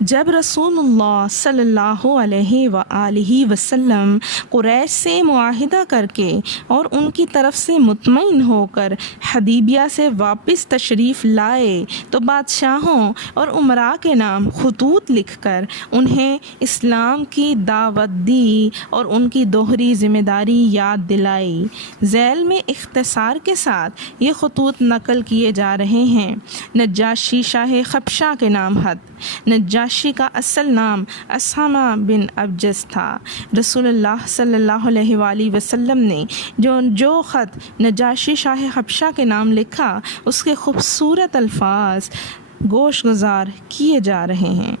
جب رسول اللہ صلی اللہ علیہ وآلہ وسلم قریش سے معاہدہ کر کے اور ان کی طرف سے مطمئن ہو کر حدیبیہ سے واپس تشریف لائے تو بادشاہوں اور امراء کے نام خطوط لکھ کر انہیں اسلام کی دعوت دی اور ان کی دوہری ذمہ داری یاد دلائی۔ ذیل میں اختصار کے ساتھ یہ خطوط نقل کیے جا رہے ہیں۔ نجاشی شاہ خبشہ کے نام خط۔ نجاشی کا اصل نام اسہمہ بن ابجس تھا۔ رسول اللہ صلی اللہ علیہ وآلہ وسلم نے جو خط نجاشی شاہ حبشہ کے نام لکھا اس کے خوبصورت الفاظ گوش گزار کیے جا رہے ہیں۔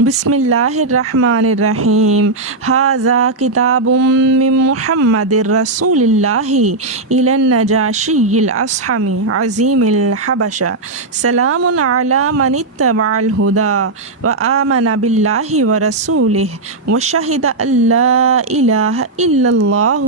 بسم اللہ الرحمن الرحیم۔ ھذا کتاب من محمد رسول اللہ الی النجاشی الاصحمی عظیم الحبشہ سلام علی من اتبع الہدی وآمن باللہ ورسولہ وشہد ان لا الہ الا اللہ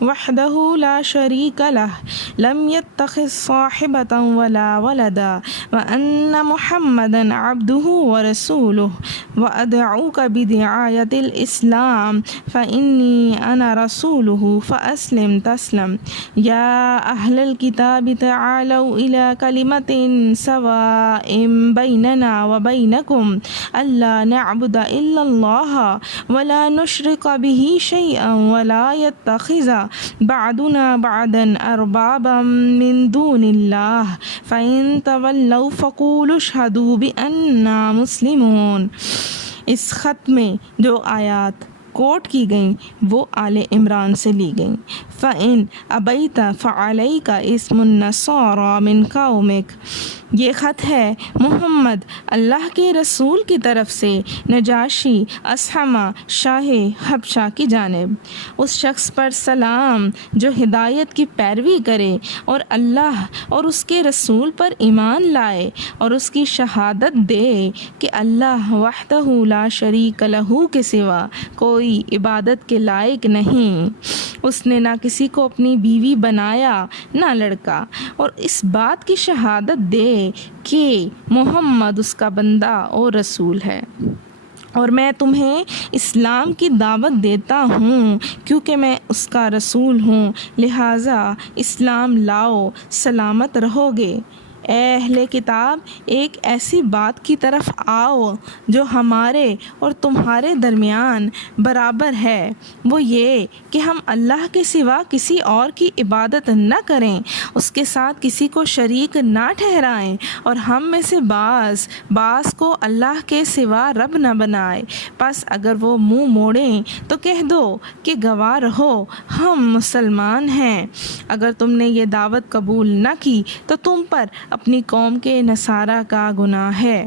وحدہ لا شریک لہ لم یتخذ صاحبۃ ولا ولدا وان محمدا عبدہ ورسولہ وأدعوك بدعاية الإسلام فإني أنا رسوله فأسلم تسلم يا أهل الكتاب تعالوا إلى كلمة سواء بيننا وبينكم ألا نعبد إلا الله ولا نشرك به شيئا ولا يتخذ بعضنا بعضا أربابا من دون الله فإن تولوا فقولوا اشهدوا بأننا مسلمون۔ اس خط میں جو آیات کوٹ کی گئیں وہ آل عمران سے لی گئیں۔ فَإِنْ أَبَيْتَ فَعَلَيْكَ اسْمُ النَّصَارَى مِنْ قَوْمِكَ۔ یہ خط ہے محمد اللہ کے رسول کی طرف سے نجاشی اسہمہ شاہ حبشہ کی جانب۔ اس شخص پر سلام جو ہدایت کی پیروی کرے اور اللہ اور اس کے رسول پر ایمان لائے اور اس کی شہادت دے کہ اللہ وحدہ لا شریک لہ کے سوا کوئی عبادت کے لائق نہیں۔ اس نے نہ کسی کو اپنی بیوی بنایا نہ لڑکا، اور اس بات کی شہادت دے کہ محمد اس کا بندہ اور رسول ہے۔ اور میں تمہیں اسلام کی دعوت دیتا ہوں کیونکہ میں اس کا رسول ہوں، لہٰذا اسلام لاؤ، سلامت رہو گے۔ اے اہل کتاب، ایک ایسی بات کی طرف آؤ جو ہمارے اور تمہارے درمیان برابر ہے، وہ یہ کہ ہم اللہ کے سوا کسی اور کی عبادت نہ کریں، اس کے ساتھ کسی کو شریک نہ ٹھہرائیں، اور ہم میں سے بعض کو اللہ کے سوا رب نہ بنائے۔ پس اگر وہ منہ موڑیں تو کہہ دو کہ گواہ رہو ہم مسلمان ہیں۔ اگر تم نے یہ دعوت قبول نہ کی تو تم پر اپنی قوم کے نصارہ کا گناہ ہے۔